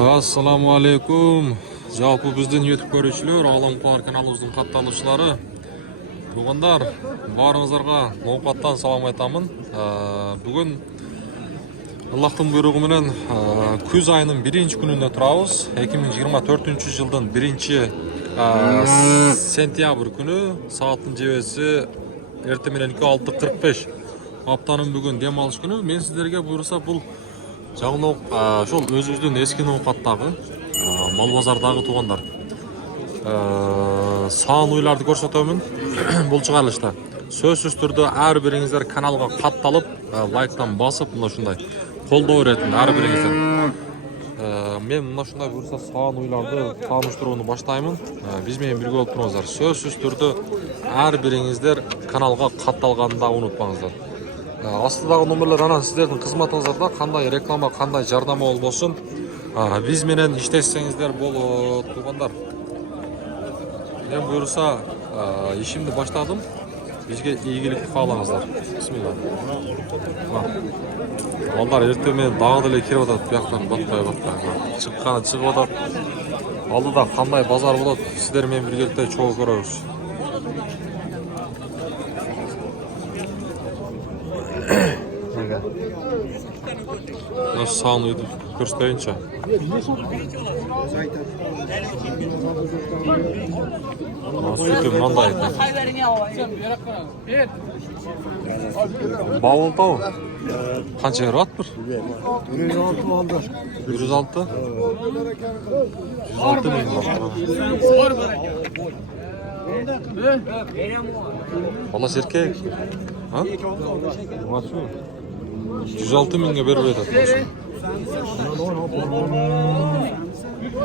Assalamu alaikum. Жалпы біздің YouTube көрушілер, Аламқуар каналымыздың қаттанушылары. Бүгіндар, барыңыздарға ноқаттан салам айтамын. Бүгін Аллахтың бұйрығыменен күз айының 1-ші күнінде тұрамыз. 2024 жылдың 1-ші сентябрь күні сағаттың жебесі ертеменен 6:45. Аптаның бүгін демалыш күні. Мен сіздерге бұйырса бұл жаңыл шол өзіміздің ескі ноқаттағы мал базардағы туғандар сан ойларды көрсетемін. Бұл шығарылышта сөзсіз түрде әрбіріңіздер каналға қатталып лайктан басып мына шундай қолдау беретін әрбіріңіздер. Мен мына шундай бұйырса сан ойларды таныштыруыны баштаймын. Бізмен бірге болып тұрыңыздар. Сөзсіз түрде әрбіріңіздер каналға қатталғанын да ұмытпаңыздар. Астыдағы номерлер ана сіздердің қызметіңіздерде қандай реклама, қандай жардама болсын, біз менен иштесеңіздер бол туғандар. Мен бұйырса işimді баштадым. Бізге игілік қалаңыздар. Бисмилла. Алдар ерте мен дағы деле кирип атат, бияктан батпай. Чыкканы чыгып атат. Алдыда қандай базар болот, сіздермен біргелікте чогуу көрөбүз. Sağ uydu göstereyince. Sütü manda etti. Bağlı tavı. Kaç yer atmış? 106 aldı. 106? 106 milyon attı. Valla erkek. Ha? Nasıl? 106 milyon berip aytат.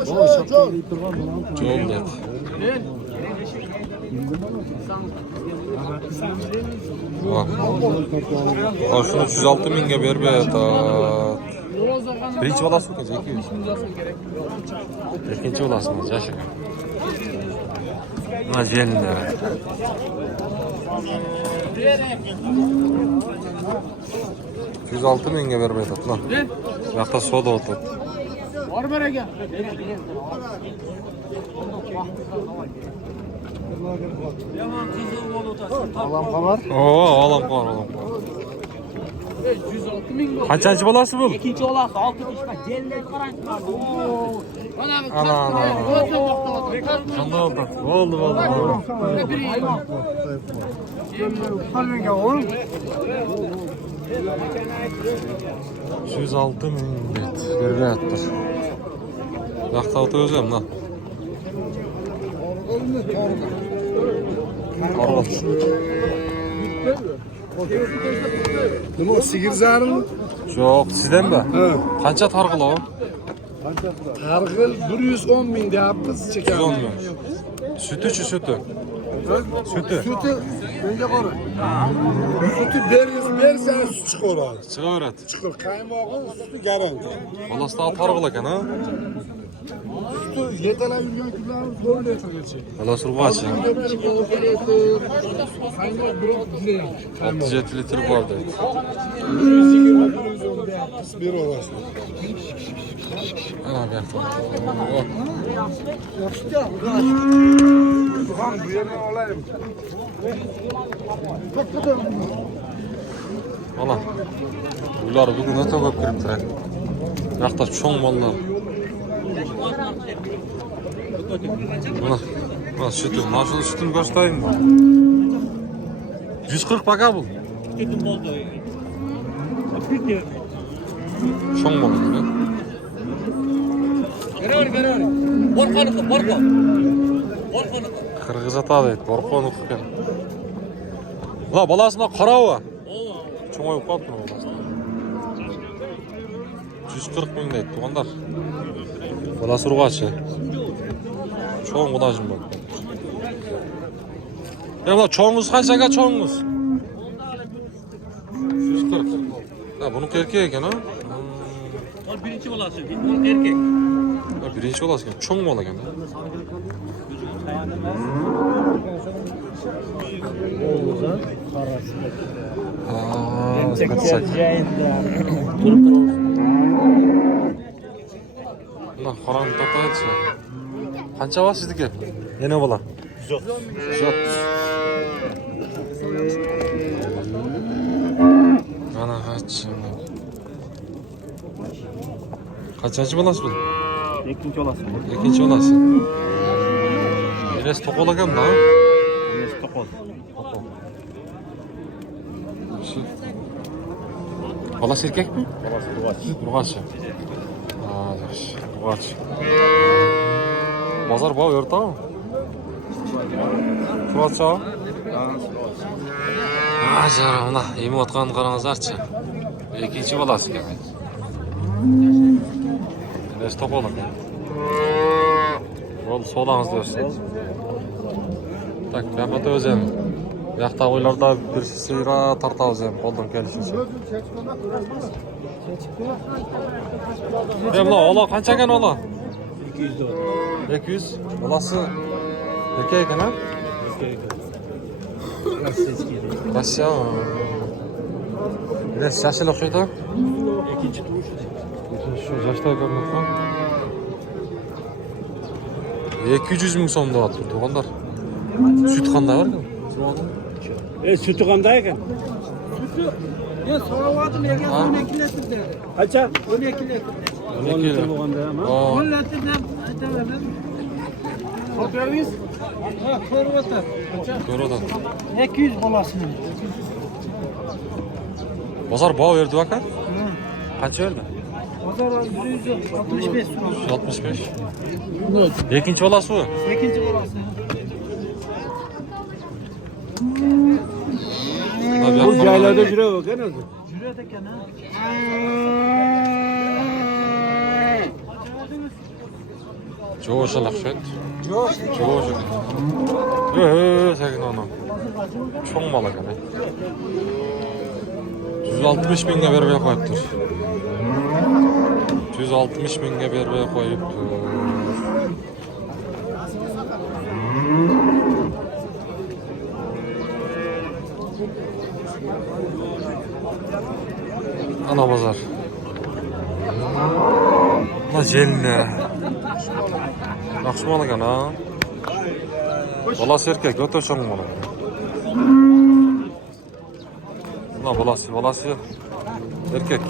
Çok net. Şunu 106 milyon berip aytат. Birinci balası mı? İkinci balası mı? Yaşı. Ha, jelinde. 106 milyon berip aytат lan. Yakta soda otur. Var bereke. Alamqa var. Oo, alamqa var. 106 milyon. Kaçıncı balası bu? İkinci olası 6 kişi var. Celle karanlık var. Ana. Şunda oldu. Oldu. Halbuki oğlum. 106 milyon berip ayttar. Yakta otur özüm lan. Argal. Nima o sigir zarı mı? Yok, sizden mi? Evet. Kança targıl o? Targıl 110 min deyapmiz çeker. 110 milyon. Sütü. Sütü. Sütü önce koru. Sütü bersen süt çıkar. Çıkıveret. Çıkar. Kaymağı sütü garanti. Balası daha targıl eken ha? Sütü yetelen milyon kilolarımız doğru yeter geçecek. Balası ruvaç ya. Kaymağı bir güzel. 67 litre var dedi. 120 deyapmiz bir orası. Ana bir yakta. Duhan bu yerden olayım. Ana. Bunlar bugün öte köp kirip turadi. Yakta çoğun mallar. Mana sütü. Mana şunu sütünü göstereyim mi? 140 baka bu. Çoğun mallar. Borqonuqi. Kırgız ata deydi. Borqonuq ekan. La balasına qarawa. Çoğayıp qaldı mı balasına? 140 milyon deydi tuğanlar. Balası ruğaçı. Çoğun qudajım var. Ya çoğunuz kaçaga çoğunuz? 140. Ha bunun erkeği eken ha? O birinci olası, o erkek. Birinci olası eken. Çoğun mu ola eken? Oğuzhan parası. Kaçsak. Durup durur. Mına qaran tapayçı. Qancha var sizniki? Yana bola. 130. Mana kaç. Kaçıncı bolası bu? İkinci olasın. İkinci bolası. Enes toqol ekan da. Enes Tokol. Bolası erkek mi? Babası Kıvaç. Urg'achi. Yaxshi. Urg'achi. Bozor bor o'rtami? Urg'achi. Jara, mana yemayotganini qarangizlarchi. Ikkinchi bolasi ekan. Enes toqol ekan. Bo'ldi, sog'lig'ingiz bo'lsin. Tak, rahmat o'zim. Bu yoqda o'ylarda bir sira tortamiz ham, qo'ldan kelishicha. Mana ola qancha ekan ola? 200 dolar. 200. Bolasi erkak ekan ha? Rossiya. Enes yashil o'qiydi. İkinci tumuş. Shu yoshda ko'rinmoqda. 200 ming so'm deyapti to'g'onlar. Süt qanday var ekan? Sütü qandayken? Ya so'ravadim lekin 12 litr dedi. Kaça? 12 litr. 12 litr. 10 litrdan aytaverdim. So'ravingiz? Ha, ko'rvatar. Ko'radi. 200 bolasini. Bozor bog' berdi aka? Qancha berdi? Bozor 165 so'm. 65. Ikkinchi bolasi bu. Ikkinchi bolasi. Bu yaylarda jüre yok en azı. Juriyat ekan ha. Jo'shal o'xshaydi. Jo'sh. Jo'shal. Sakin ona. Cho'ng mal ekan. 160 mingga bermay qo'yibdi. 160 mingga bermay qo'yibdi. Ana bozor. Mana jelni. Yaxshi mal ekan ha. Bolasi erkak, o'ta cho'ng mal. Mana bolasi erkak.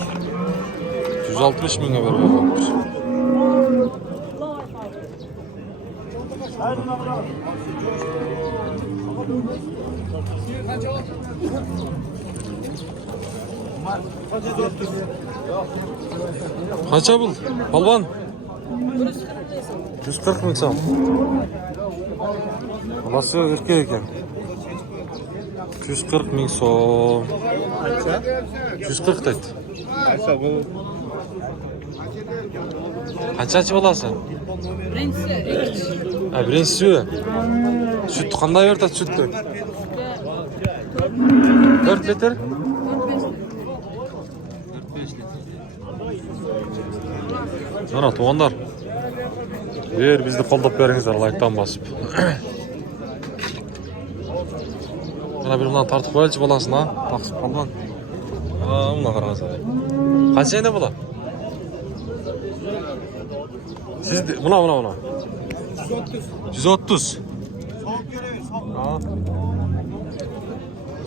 160 mingga bermay qo'yibdi. Qancha bu? Polvon. 140 ming so'm. Bolasi erkak ekan. 140 ming so'm. 140 dedi. Qanchachi bolasi? Birinchisi. Süt qanday berdi sütni? 4 litr. Mana to'g'onlar. Bizni qo'llab beringizlar, like'dan bosib. Mana bir bundan tortib qo'yilchi bolasini, ha? Taqsib qolgan. Buna qarangizlar. Qancha endi bular? Siz buna. 130.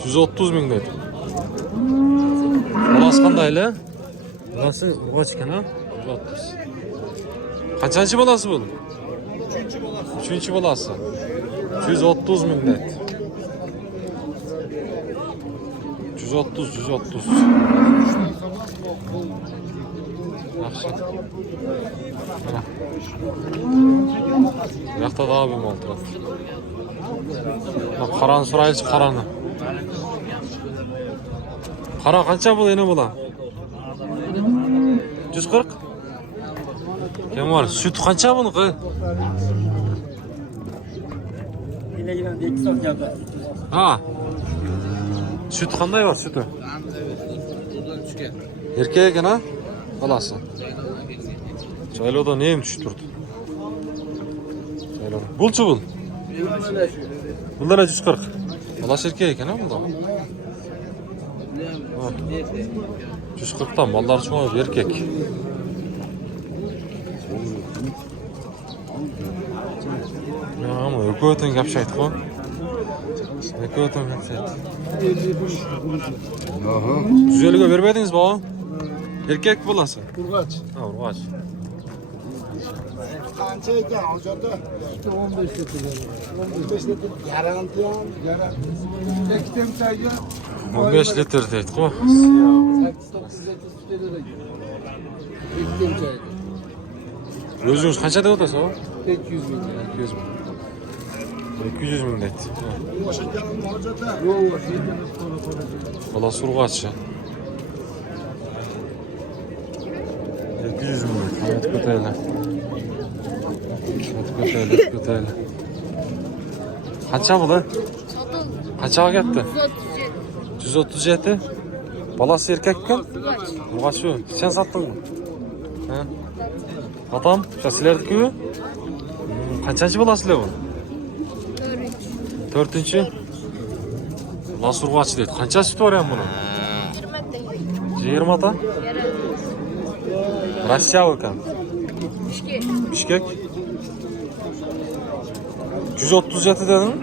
130 ming dedi. Bolasi qandayli? Bolasi urg'och ekan ha? 130. Qancha bolasi bu? 3-chi bolasi. 130 ming dedi. 130. Yaxshi. Yoqda da bir mal turadi. Qarani so'raylik, qarani. Qara qancha bu endi bular? 140. Kim var? Süt qancha buniki? Ha. Süt qanday var sütü? Erkek ekan ha? Bolasi. Çayloda neyim tushtirdi? Çayloda. Bulchi bul. Bundan 140. Balaş erkek ekan ha bunda. 140'dan ballar çoğalып erkek. Ya ama ököten gapça aytып koy. Ököten gapça aytып. Aha. 150'ge bermediniz baba? Erkek balası. Urgaç. Ha, urgaç. Kança ekan hozirda? 15 litre. 15 litre garanti ham, garanti. İki temsaga 15 litre deydi koy. 8-9 litre verir. İki temsaga. Özünüz qancha deb o'tasiz baba? 200 bin. 200 ming. 200 ming deydi. O'sha kalam hozirda. Yo'q, Balası urgaççı. 200 ming. Aytib ketaylik. Aytib ketaylik. Qancha bu? Qanchaga ketdi? 137. Balası erkekkan? Urgaç shu. Sen sattыңmı? Ha? Atam, şu sizlerdeki kaçıncı balası bu? 4-cü. Balası urgaç deydi. Qancha süt var ya bunun? 20 ata. Rossiya ekan. Bishkek. 137 dedin.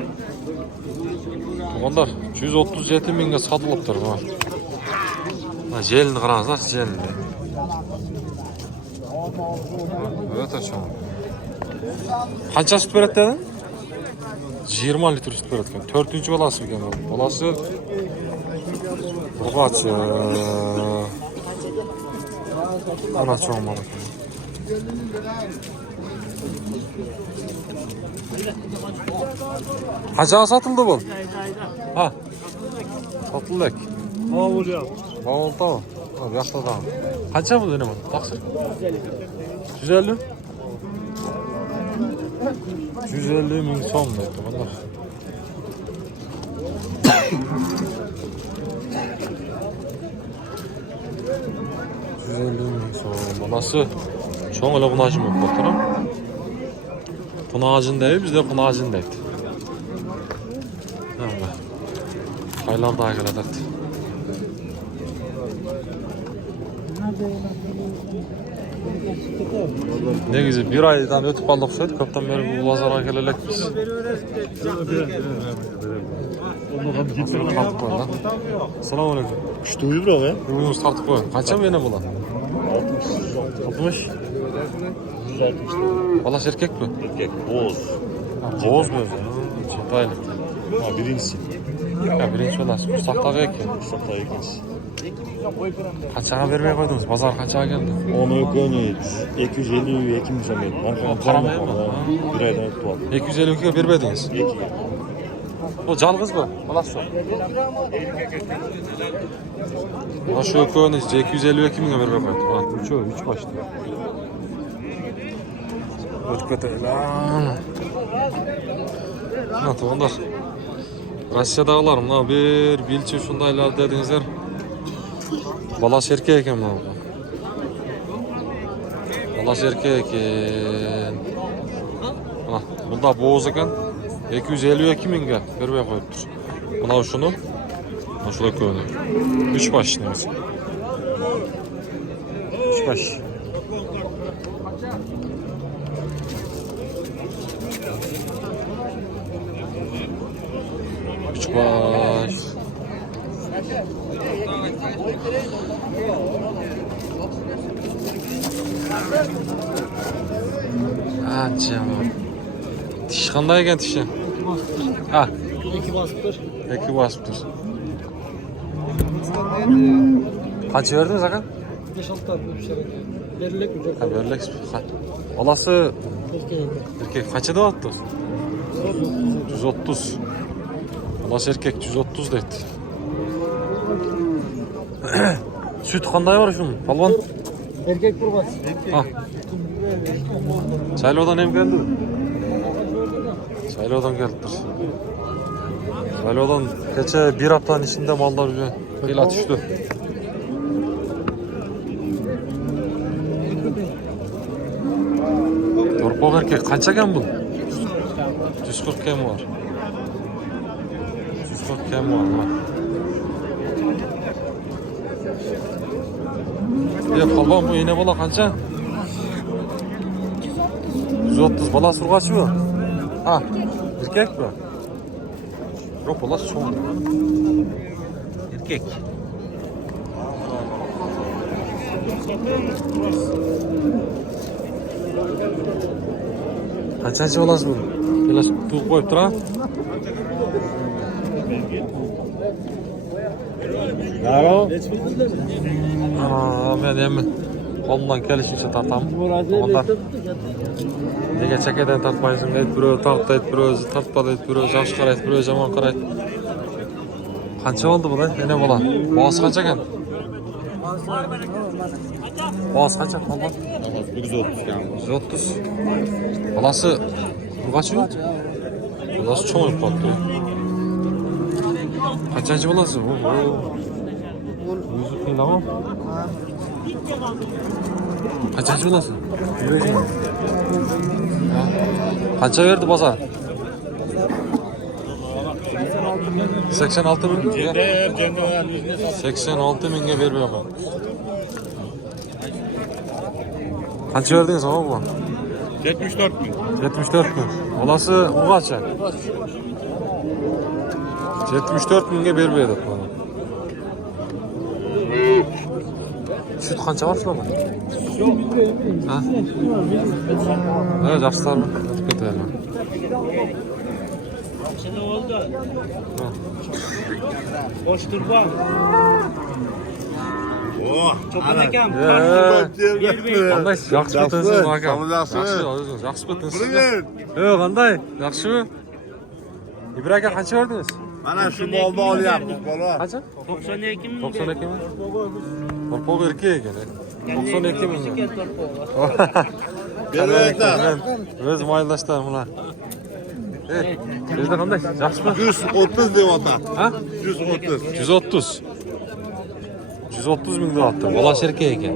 Onlar 137 mingga sotilyaptır bu. Ha, jelini qarangizlar, jelini. Öte çoğun. Qancha süt beradi dedin? 20 litr süt beradi ekan. 4-cü balası ekan bu. Balası urgaç. Ana çoğun mal ekan. Qanchaga satıldı bu? Ha. Satıldı. Avul yok. Oldu. Ha, bu yoqda da. Qancha bu nima? Taqsir. 150. 150 ming so'm deydi bunlar. Balası çoğun öyle kunacım yok bakalım. Kunacın değil, bizde kunacın değil. Evet. Haylar daha geledir. Ne güzel, bir aydan ötüp aldık söyledi. Köpten beri bu pazara gelelek biz. Tartıp koyun lan. Selamun aleyküm. İşte uyu bırak ya. Ürünümüz tartıp koyun. Kaça mı yine bu lan? 60. 160 Balaş erkek mi? erkek. Oğuz. Boğaz mı? Çataylı. Ha birincisi. Ya birinci olasın. Kursakta yok ki. Mustafa ikincisi. Kaçağa vermeye koydunuz. Pazar kaçağa geldi? Onu gönül 250 ekim zaman. Ben Paramaya mı? Bir aydan ötü aldım. 252'ye vermediniz. İki. O calgız mı? Balaş şu. Bana şu öküğünü 252 minge vermeye koydum. Ha, üç başta. Ötkete lan. Ha, toğunlar. Rossiyadagılar mına bir bilçi şundaylar dedinizler. Balaş erkek eken mına. Balaş erkek eken. Ha, bunda boğuz eken. 252 minge vermeye koyuptur. Buna şunu. Buna şu da köyünü. 3 baş neyse. 3 baş. Üç baş. Acaba. Tiş qanday ekan tishi? Ha. 2 basıptır. 2 basıptır. Qancha verdingiz aka? 5-6 tane bir şey. Verilek mi? Ha, berlik. Balası erkek qancha deyapti? 130. Balası erkek 130 deydi. Süt qanday var şunun? Palvon. Erkek kurban. Ha. Saylodan hem geldi. Saylodan geldidir. Saylodan geçe bir haftanın içinde mallar bir el düştü. Torpaq erkek qancha ekan bu? 140 kem var. Çok kem var buna. Palvan bu iğne bola qancha? 130 balasi urg'achi bu. Ha, erkak bu. Yo'q, balasi cho'ng. Erkak. Qanchachi bolasi bu? Kelas tug'ib qo'yib tur ha. Daro. Men ham qo'limdan kelishicha tortaman. Onlar nega chakadan tortmaysiz deydi, birov tortadi, birov tortmadi, birov yaxshi qaraydi, birov yomon qaraydi. Qancha oldi bular? Yana bola. Boğaz qancha ekan? Boğaz qancha qoldi? 130 kam. 130. Balasi urg'achi? Balasi cho'ngib qoldi. Qanchachi bolasi? O'zi qiynama. Qanchachi bolasi? Qancha berdi boza? 86 ming. 86 mingga berib yo'qman. Qancha verdingiz o'g'il? 74 ming. 74 ming. Bolasi urg'achi. 74 mingga berib berdi. Süt qancha var shular? Ha? Ha, yaxshilarmi? Ketayman. Qancha oldu? Boş turban. Oh, Çoban akam. Qanday? Yaxshi o'tasiz aka. Yaxshi. Yaxshi o'tasiz. Yo'q, qanday? Yaxshimi? İbrahim aka qancha verdingiz? Mana shu molni olyapmiz, bola. Qancha? 92 ming. 92 mi? Torpog erkek ekan. 92 ming. Berayotlar. O'z mayllashlar bular. Bizda qanday? Yaxshimi? 130 deyapti. Ha? 130. 130. 130 ming deyapti. Bola erkek ekan.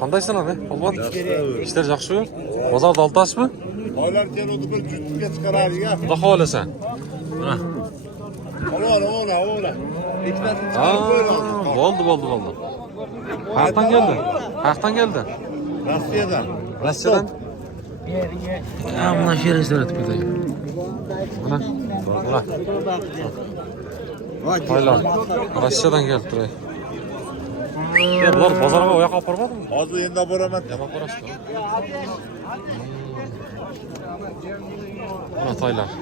Qandaysan abi? Polvon. İşler yaxshimi? Bozorda oltasizmi? Oylar keladi bir jutga chiqaradigan. Xudo xolasa. Ha. Ola. Ikkitasi Bo'ldi. Qayerdan keldi? Rossiyadan. Rossiyadan. Ha, mana shu yerga o'tib ketay. Mana. Tayland. Rossiyadan kelib turay. Bular bozorga oyoq olib bormadimi? Hozir endi boraman. Olib borasiz. Mana Tayland.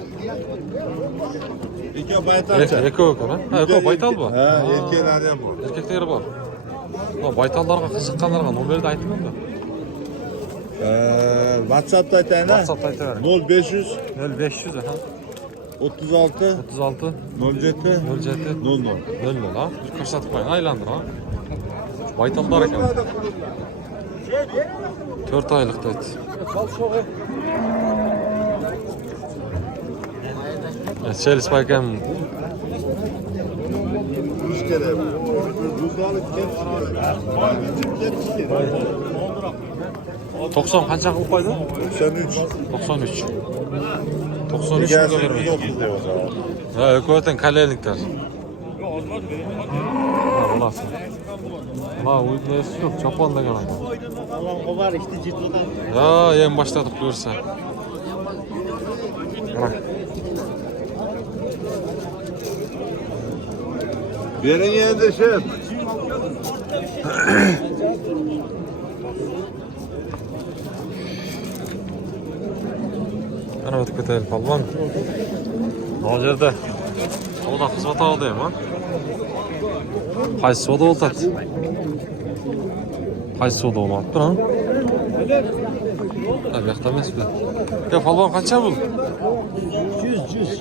Ikki baytalcha. Ekov ekan, ha? Ekov baytal bu. Ha, erkeklari ham bor. Erkekleri bor. Ha, baytallarga qiziqqanlarga nomerni aytmangda. WhatsAppda aytaymi? WhatsAppda aytavering. 0500 0500 ha. 36 36 07 07 00. 00 ha. Bir ko'rsatib qo'ying, aylandir ha. Baytallar ekan. 4 oylik deydi. Chelis ekan. Uch kerak. Buzolib ketdi. 90 qancha qilib qo'ydi? 93. 93. 93 mingga bermaydi. 9 deyapti. Ha, ko'ratan kalelniklar. Ha, bo'lasi. Ha, o'ynaysiz yo'q, chopon degan ekan. Allah'ım var işte cidden. Ya, yem başladık buyursa. Bırak. Bering endi shef. Ana o'tib ketaylik polvon. Hozirda savdo xizmat oldim ha. Qaysi savdo o'tadi? Qaysi savdo o'tdi ha? Ha, bu yoqda emasmi? Ya polvon qancha bu?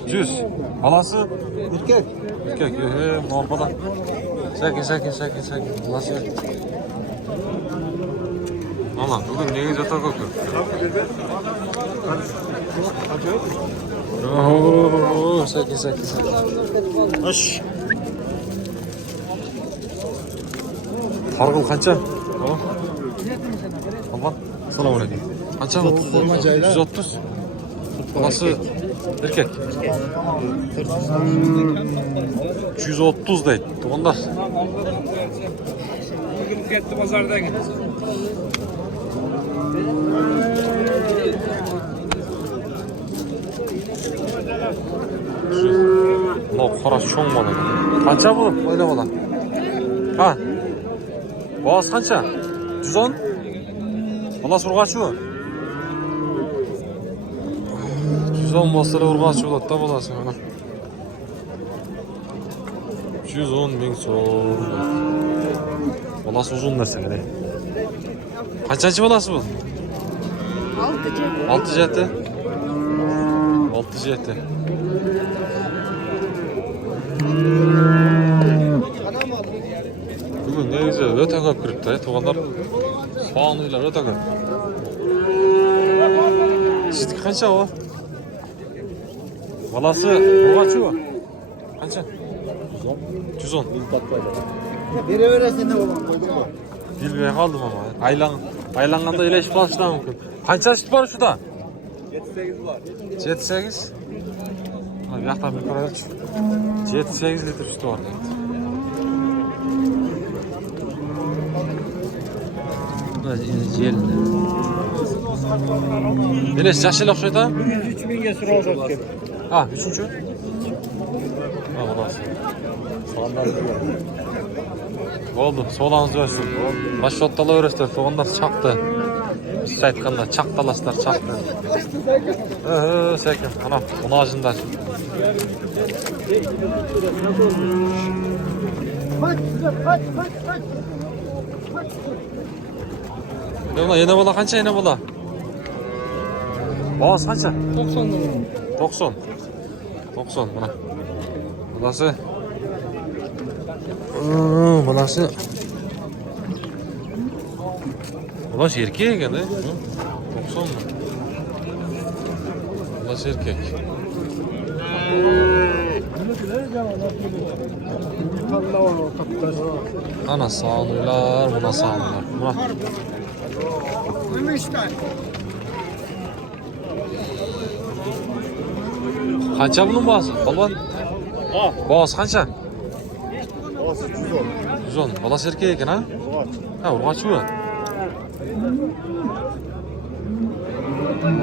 100. Balasi erkak. Erkak, normadan. Sakin. Balasi. Ana, bugün neyi zaten kokuyor? Oo, sakin. Hoş. Hargıl qancha? Tamam. Assalomu alaykum. Qancha bu? 130. Balası erkek. 230 deydi. Onlar. Gitti pazardan. Bunlar qara cho'ng bola. Qancha bu? O'yla bola. Ha. Boğaz qancha? 110? Balasi urg'achi bu. 110 bo'lsa urg'achi bo'ladi-da bolasi mana. 110 ming so'm. Balasi uzun narsa kerak. Qanchasi bolasi bu? 6 jeti. 6 jeti. Bugün ne güzel öte köp kiripti. Tuğanlar soğanlılar öte köp. Sizlik kança o? Balası urgaçı o? Kança? 110. Biri veresin de olan koydum mu? Bilmeye kaldım ama. Aylanğanda iyileşip başlar mümkün. Kança süt var şurada? 7-8 var. 7-8. Bir yaktan bir para aç. 7-8 litre sütü var. Enes yaşıyla okşayda? 3000'ge sıra olacak gibi. Ha, üçüncü. Ha, olasın. Oldu, soğulanızı versin. Başottalı öğretti, soğanlar çaktı. Biz çaytkanda, çaktalaslar çaktı. Sekin, ana, bunu ağacında. Yine bola kança, yine bola? Boğaz kança? 90 lira. 90. 90 buna. Balası. Balası. Balası erkek ekan da. 90 mı? Balası erkek. Ana sağlılar, buna sağlılar. Buna. Kança bunun boğazı? Balvan? Boğaz kança? Boğaz 110. 110. Balası erkek ekan ha? Ha, urgaçı bu.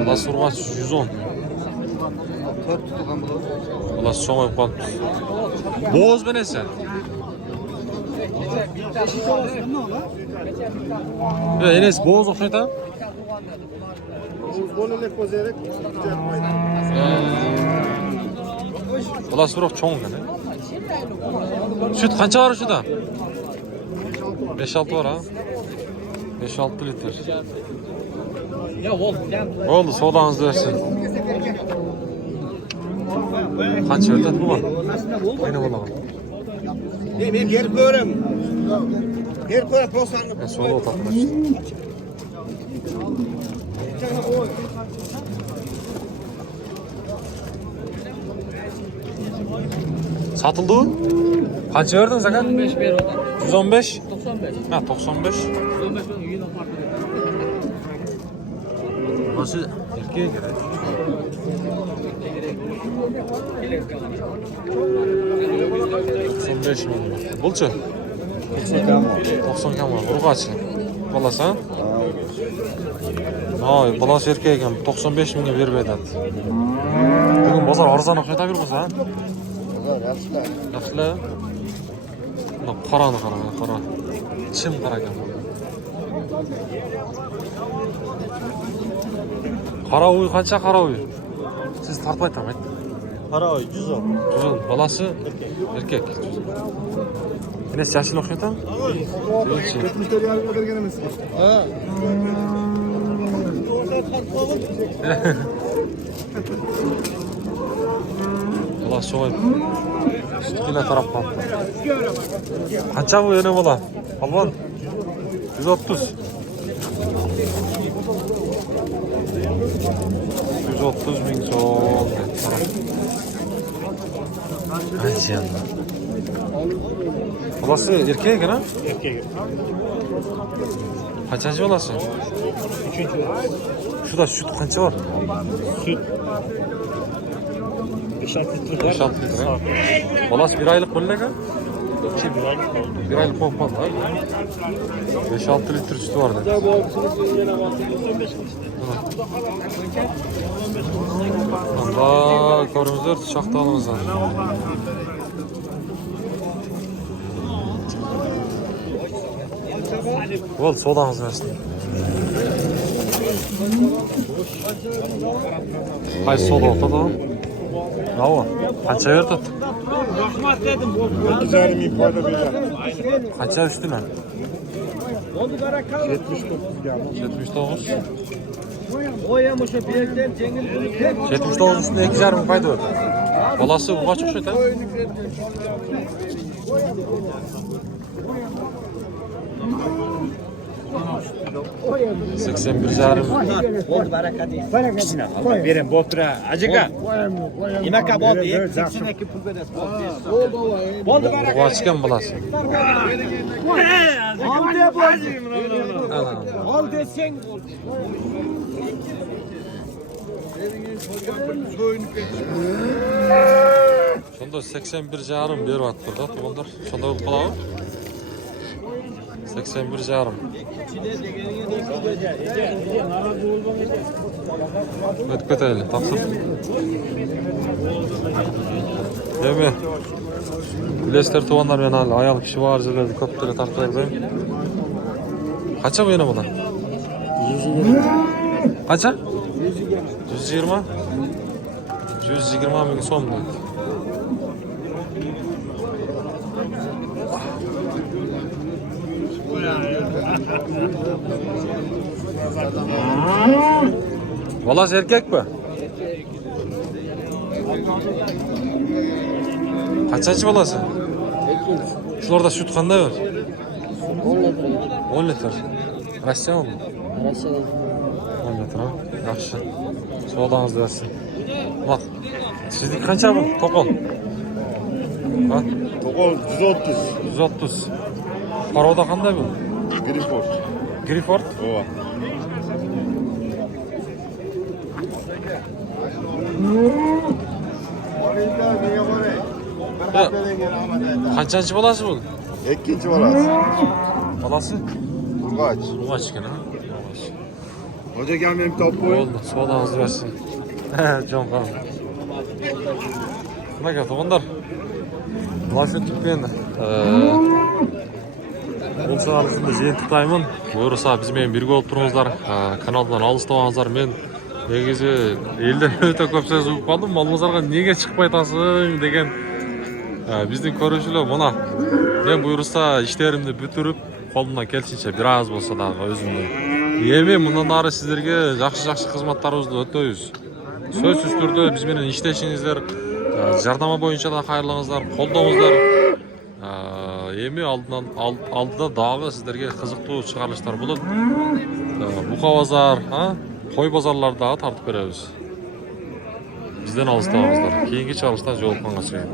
Balası urgaç 110. Balası soğuyup kaldı. Boğaz ben esen. Enes boğaz okşaydı ha? Bolelek bozerek Balası bırak çoğun gene. Süt kança var şurada? 5-6 var ha. 5-6 litre. Oldu, soğudanızı versin. Kança verdi bu var. Yine bana var. Ben geri koyarım. Geri koyarım prosanı. Ben soğuda otaklar işte. Satıldı o? Kança verdin Zakan? 15 bir odan. 115? 95. Ha, 95. 15 ben yine fark Nasıl erkeğe göre? $95 milyon. Bulçu? 90 kam var. Urgaçı. Balası ha? Ay, balası erkeğe ekan 95 milyon vermedi. Bugün bozar arzan okuyata bir kız ha? Yaxşılar. Buna qarani qara. Çim qara ekan. Qara uy qancha qara uy? Siz tartib aytamiz. Para 110. 110. Balası erkek. Enes yaşını okuyatan? Müşteri yardım ederken emesin. Ha. Bala soğuk. Sütkine taraftan. Kança bu yine bala? Alban. 130. 130 bin soğuk. Kança yanına. Balası erkeğe gene? Erkek. Kaçıncı balası? Şurada süt qancha var? Süt 5-6 litre var. 5-6 litre. Balası 1 aylık bo'lagan? Şey, bir aylık oldu. 1 aylık bo'lib qoldi. 5-6 litre sütü var dedi. Allah ko'ringizlar, chaqtalimiz var. Vol sodamiz versin. Qaysi soda o'qidi? Bravo. Qancha berdi? Rahmat dedim. 2,5 ming foyda beradi. Qancha üstüne? 79. Oyam o'sha buyakdan jengil bo'lib 79 üstüne 2,5 ming payda verdi. Balası bu kaç o'xshaydi? 81,5. bo'ldi baraka deydi. Kichkina olib bering, bo'lib tura. Ajiga. Nimaga bo'ldi? Kichkinaki pul berasiz. Bo'ldi baraka. Bu açken balası. Ol desang Sonda 81,5 berip attı da tuğanlar. Sonda olup kalağı. 81,5. Ötüp keteyli, taksın. Demi. Bilesler tuğanlar ben hali. Ayal kişi var zirleri, köpleri tartlardım. Kaça bu yine buna? 120. Kaça? 120. 120 bin son mu? Vallahi erkek mi? Kaçıncı balası? Şurada süt qanday var? 10 litre. Rossiya mı? Rossiyada 10 litre. Yaxshi. Sodağınızı versin. Bak. Sizlik qancha bu? To'qol. Ha? To'qol 130. 130. Paroda qanday bu? Grifort. Grifford. Ova. Ya, qanchанчы balası bu? Ikkinchi bolasi. Balası? Urg'och. Urg'och ekan, ha? Hojagam ham topib qo'y. Oldu. Sodağınızı versin. Jon qan. Nima to'g'onlar? Lashu tutib endi. Bolsalarыңызды жиен tutayman. Buyursa bizмен birge болып тұрыңыздар. Каналдан алыстабаңыздар. Men негізі елден өте көп сөз ұғып қалдым. Малыңыздарға неге шықпай тасың деген біздің көрушілер мұна. Мен бұйырса іштерімді бүтіріп, қолымнан келсінші біраз болса да өзімді. Еме мұндан ары сіздерге жақсы қызматтарыңызды өтөйбүз. Сөзсүз түрдө биз менен иштешиңиздер, жардама боюнча да кайрылыңыздар, колдооңуздар. Эми алдыда дагы сиздерге кызыктуу чыгарылыштар болот. Бука базар, кой базарларды дагы тартып беребиз. Бизден алыстабаңыздар. Кийинки чыгарылышта жолукканга чейин.